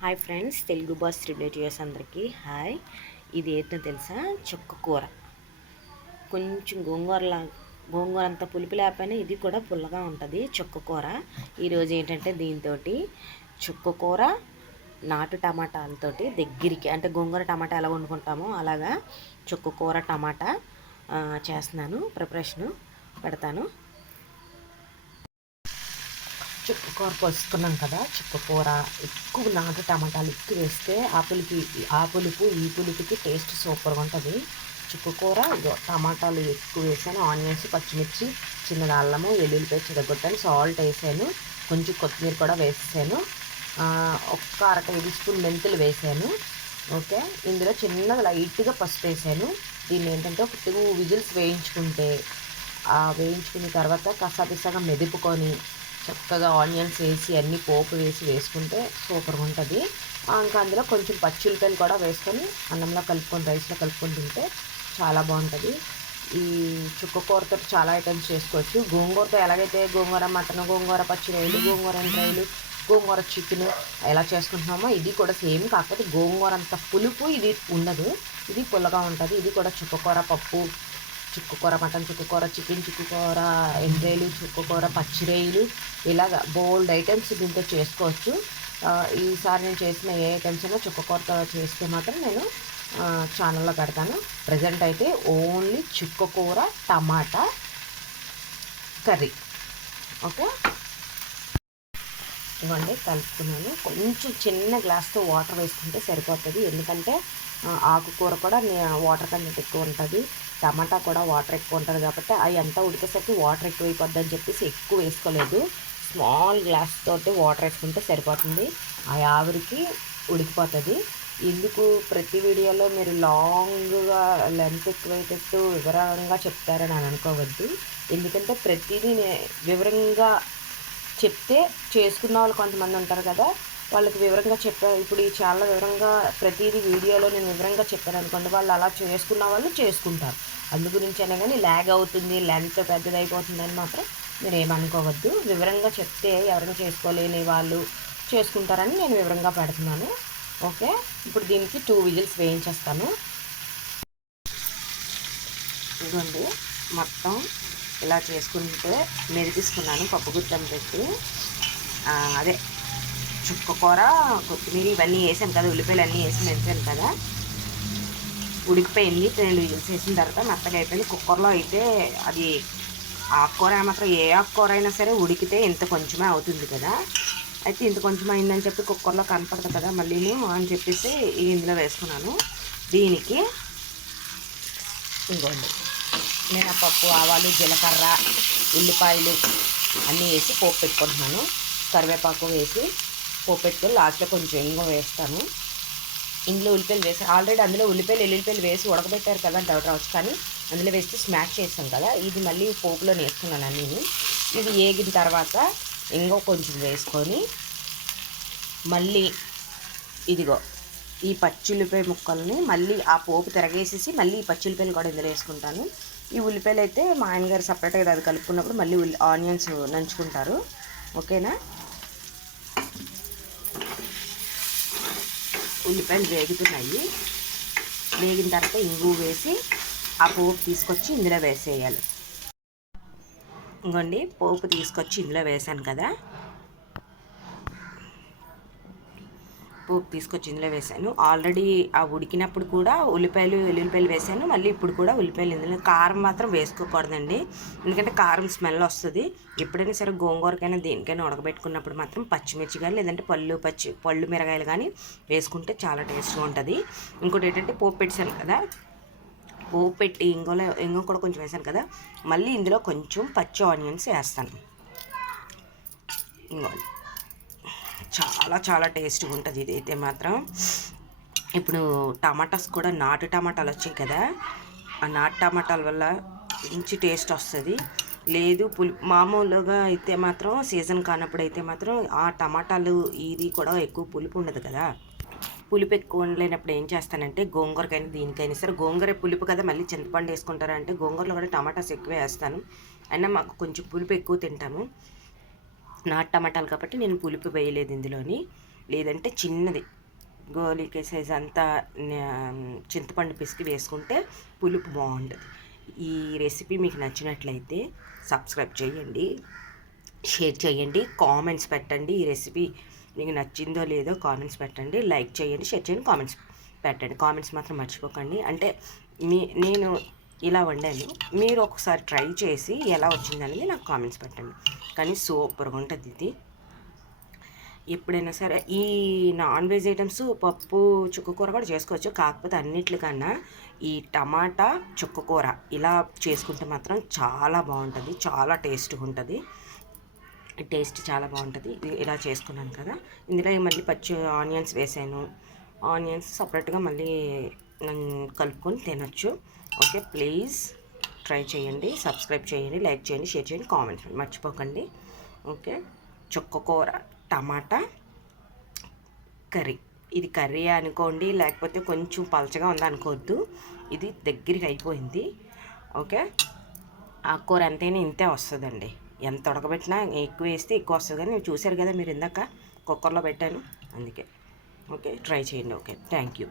Hi friends, Telugu boss relatives అందరికీ hi. ఇది ఏంటో తెలుసా? చుక్క కూర. కొంచెం గోంగూర అంత పులుపు లేకపోయినా ఇది కూడా పుల్లగా ఉంటుంది చుక్క కూర. ఈరోజు ఏంటంటే దీంతో చుక్క కూర నాటు టమాటాలతోటి దగ్గరికి, అంటే గోంగూర టమాటా ఎలా వండుకుంటామో అలాగా చుక్క కూర టమాటా చేస్తున్నాను. ప్రిపరేషను పెడతాను. చుక్కకూర పోసుకున్నాం కదా, చుక్కకూర ఎక్కువ నాటు టమాటాలు ఎక్కువ వేస్తే ఆ పులుపు ఈ పులుపుకి టేస్ట్ సూపర్గా ఉంటుంది. చుక్కకూర టమాటాలు ఎక్కువ వేసాను, ఆనియన్స్, పచ్చిమిర్చి, చిన్నది అల్లము, ఎల్లుల్లిపాయ చిరగొట్టాను, సాల్ట్ వేసాను, కొంచెం కొత్తిమీర కూడా వేసాను, ఒక్క అర టేబుల్ స్పూన్ మెంతులు వేసాను. ఓకే, ఇందులో చిన్నగా లైట్గా పసుపు వేసాను. దీన్ని ఏంటంటే ఒక 2 విజిల్స్ వేయించుకున్న తర్వాత కసాపిసాగా మెదుపుకొని చక్కగా ఆనియన్స్ వేసి అన్నీ పోపు వేసుకుంటే సూపర్గా ఉంటుంది. ఇంకా అందులో కొంచెం పచ్చిమిరపకాయలు కూడా వేసుకొని అన్నంలో కలుపుకొని, రైస్లో కలుపుకొని తింటే చాలా బాగుంటుంది. ఈ చుక్క కూరతో చాలా ఐటమ్స్ చేసుకోవచ్చు. గోంగూరతో ఎలాగైతే గోంగూర మటన్, గోంగూర పచ్చి రొయ్యలు, గోంగూర ఎండ్రాయిలు, గోంగూర చికెన్ ఎలా చేసుకుంటున్నామో ఇది కూడా సేమ్. కాకపోతే గోంగూర అంత పులుపు ఇది ఉండదు, ఇది పుల్లగా ఉంటుంది. ఇది కూడా చుక్కకూర పప్పు, చుక్కకూర మటన్, చుక్కకూర చికెన్, చుక్కకూర ఎండ్రాయిలు, చుక్కకూర పచ్చిరొయ్యలు, ఇలాగ బోల్డ్ ఐటమ్స్ దీంతో చేసుకోవచ్చు. ఈసారి నేను చేసిన ఏ ఐటమ్స్ అయినా చుక్కకూరతో చేస్తే మాత్రం నేను ఛానల్లో పెడతాను. ప్రజెంట్ అయితే ఓన్లీ చుక్కకూర టమాటా కర్రీ. ఓకే, ఇవ్వండి కలుపుకున్నాను. కొంచెం చిన్న గ్లాస్తో వాటర్ వేసుకుంటే సరిపోతుంది, ఎందుకంటే ఆకుకూర కూడా వాటర్ కంటెంట్ ఎక్కువ ఉంటుంది, టమాటా కూడా వాటర్ ఎక్కువ ఉంటుంది కాబట్టి అవి అంతా ఉడికేసరికి వాటర్ ఎక్కువైపోద్ది అని చెప్పేసి ఎక్కువ వేసుకోలేదు. స్మాల్ గ్లాస్ తోటి వాటర్ వేసుకుంటే సరిపోతుంది, ఆ ఆవిరికి ఉడికిపోతుంది. ఎందుకు ప్రతి వీడియోలో మీరు లాంగ్గా లెంత్ ఎక్కువైతేట్టు వివరంగా చెప్తారని అని అనుకోవద్దు. ఎందుకంటే ప్రతిదీ వివరంగా చెప్తే చేసుకున్న వాళ్ళు కొంతమంది ఉంటారు కదా, వాళ్ళకి వివరంగా చెప్పారు. ఇప్పుడు ఈ చాలా వివరంగా ప్రతిదీ వీడియోలో నేను వివరంగా చెప్పాను అనుకోండి, వాళ్ళు అలా చేసుకున్న వాళ్ళు చేసుకుంటారు. అందు గురించి అయినా కానీ ల్యాగ్ అవుతుంది, లెంత్ పెద్దదైపోతుందని మాత్రం మీరు ఏమనుకోవద్దు. వివరంగా చెప్తే ఎవరైనా చేసుకోలేని వాళ్ళు చేసుకుంటారని నేను వివరంగా పెడుతున్నాను. ఓకే, ఇప్పుడు దీనికి 2 విజిల్స్ వేయించేస్తాను. ఇదిగోండి మొత్తం ఇలా చేసుకుంటే మెరిపిస్తున్నాను పప్పు గుత్తం పెట్టి. అదే చుక్కకూర, కొత్తిమీర ఇవన్నీ వేసాను కదా, ఉల్లిపాయలు అన్నీ వేసి మెరిపాను కదా, ఉడికిపోయింది. 2 విజిల్స్ వేసిన తర్వాత మెత్తగా అయిపోయింది. కుక్కర్లో అయితే అది ఆకుకూర మాత్రం ఏ ఆకుకూర అయినా సరే ఉడికితే ఇంత కొంచెమే అవుతుంది కదా, అయితే ఇంత కొంచెం అయిందని చెప్పి కుక్కర్లో కనపడదు కదా మళ్ళీ అని చెప్పేసి ఇందులో వేసుకున్నాను. దీనికి ఇంకోండి మినపప్పు, ఆవాలు, జీలకర్ర, ఉల్లిపాయలు అన్నీ వేసి పోపు పెట్టుకుంటున్నాను. కరివేపాకు వేసి పోపు పెట్టుకొని లాస్ట్లో కొంచెం ఇంగువ వేస్తాను. ఇందులో ఉల్లిపాయలు వేసి ఆల్రెడీ అందులో ఉల్లిపాయలు, ఎల్లుల్లిపాయలు వేసి ఉడకబెట్టారు కదా అని డౌట్ రావచ్చు, కానీ అందులో వేస్తే స్మాష్ చేస్తాం కదా. ఇది మళ్ళీ పోపులో వేసుకున్నాను అన్నీ. ఇది వేగిన తర్వాత ఇంగువ కొంచెం వేసుకొని మళ్ళీ ఇదిగో ఈ పచ్చిల్లిపాయ ముక్కల్ని మళ్ళీ ఆ పోపు తిరగేసేసి మళ్ళీ ఈ పచ్చిల్లిపాయలు కూడా ఇందులో వేసుకుంటాను. ఈ ఉల్లిపాయలు అయితే మా ఆయనగారు సపరేట్గా అది కలుపుకున్నప్పుడు మళ్ళీ ఆనియన్స్ నంచుకుంటారు. ఓకేనా, ఉల్లిపాయలు వేగుతున్నాయి. వేగిన తర్వాత ఇంగు వేసి ఆ పోపు తీసుకొచ్చి ఇందులో వేసేయాలి. ఇంకోండి పోపు తీసుకొచ్చి ఇందులో వేసాను కదా, పోపు తీసుకొచ్చి ఇందులో వేసాను. ఆల్రెడీ ఆ ఉడికినప్పుడు కూడా ఉల్లిపాయలు, ఎల్లుల్లిపాయలు వేసాను. మళ్ళీ ఇప్పుడు కూడా ఉల్లిపాయలు. ఇందులో కారం మాత్రం వేసుకోకూడదండి, ఎందుకంటే కారం స్మెల్ వస్తుంది. ఎప్పుడైనా సరే గోంగూరకైనా దేనికైనా ఉడకబెట్టుకున్నప్పుడు మాత్రం పచ్చిమిర్చి కానీ లేదంటే పళ్ళు మిరగాయలు కానీ వేసుకుంటే చాలా టేస్ట్గా ఉంటుంది. ఇంకోటి ఏంటంటే పోపు పెట్టాను కదా, పోపు పెట్టి ఇంగో కూడా కొంచెం వేసాను కదా, మళ్ళీ ఇందులో కొంచెం పచ్చి ఆనియన్స్ వేస్తాను. ఇంకో చాలా చాలా టేస్ట్గా ఉంటుంది ఇదైతే మాత్రం. ఇప్పుడు టమాటాస్ కూడా నాటు టమాటాలు వచ్చాయి కదా, ఆ నాటు టమాటాల వల్ల మంచి టేస్ట్ వస్తుంది. లేదు మామూలుగా అయితే మాత్రం సీజన్ కానప్పుడు అయితే మాత్రం ఆ టమాటాలు ఇది కూడా ఎక్కువ పులుపు ఉండదు కదా, పులుపు ఎక్కువ ఉండలేనప్పుడు ఏం చేస్తానంటే గోంగూరకైనా దీనికైనా సరే, గోంగూర పులుపు కదా మళ్ళీ చింతపండు వేసుకుంటారంటే గోంగూరలో కూడా టమాటాస్ ఎక్కువ వేస్తాను. అయినా మాకు కొంచెం పులుపు ఎక్కువ తింటాము నాటు టమాటాలు కాబట్టి నేను పులుపు వేయలేదు ఇందులోని. లేదంటే చిన్నది గోలికే సైజ్ అంతా చింతపండు పిసికి వేసుకుంటే పులుపు బాగుంటుంది. ఈ రెసిపీ మీకు నచ్చినట్లయితే సబ్స్క్రైబ్ చేయండి, షేర్ చేయండి, కామెంట్స్ పెట్టండి. ఈ రెసిపీ మీకు నచ్చిందో లేదో కామెంట్స్ పెట్టండి, లైక్ చేయండి, షేర్ చేయండి, కామెంట్స్ పెట్టండి. కామెంట్స్ మాత్రం మర్చిపోకండి. అంటే నేను ఇలా వండాను, మీరు ఒకసారి ట్రై చేసి ఎలా వచ్చిందనేది నాకు కామెంట్స్ పెట్టండి. కానీ సూపర్గా ఉంటుంది ఇది. ఎప్పుడైనా సరే ఈ నాన్ వెజ్ ఐటమ్స్ పప్పు చుక్కకూర కూడా చేసుకోవచ్చు. కాకపోతే అన్నిట్లకన్నా ఈ టమాటా చుక్కకూర ఇలా చేసుకుంటే మాత్రం చాలా బాగుంటుంది, చాలా టేస్ట్గా ఉంటుంది. టేస్ట్ చాలా బాగుంటుంది. ఇలా చేసుకున్నాను కదా, ఇందులో మళ్ళీ పచ్చి ఆనియన్స్ వేసాను. ఆనియన్స్ సపరేట్గా మళ్ళీ కలుపుకొని తినొచ్చు. ఓకే, ప్లీజ్ ట్రై చేయండి, సబ్స్క్రైబ్ చేయండి, లైక్ చేయండి, షేర్ చేయండి, కామెంట్స్ మర్చిపోకండి. ఓకే, చుక్కకూర టమాటా కర్రీ. ఇది కర్రీ అనుకోండి, లేకపోతే కొంచెం పలచగా ఉందనుకోవద్దు, ఇది దగ్గరికి అయిపోయింది. ఓకే, ఆకుకూర ఎంతైనా ఇంతే వస్తుందండి. ఎంత ఉడకబెట్టినా ఎక్కువ వేస్తే ఎక్కువ వస్తుంది, కానీ చూశారు కదా మీరు ఇందాక కుక్కర్లో పెట్టాను అందుకే. ఓకే, ట్రై చేయండి. Okay, thank you.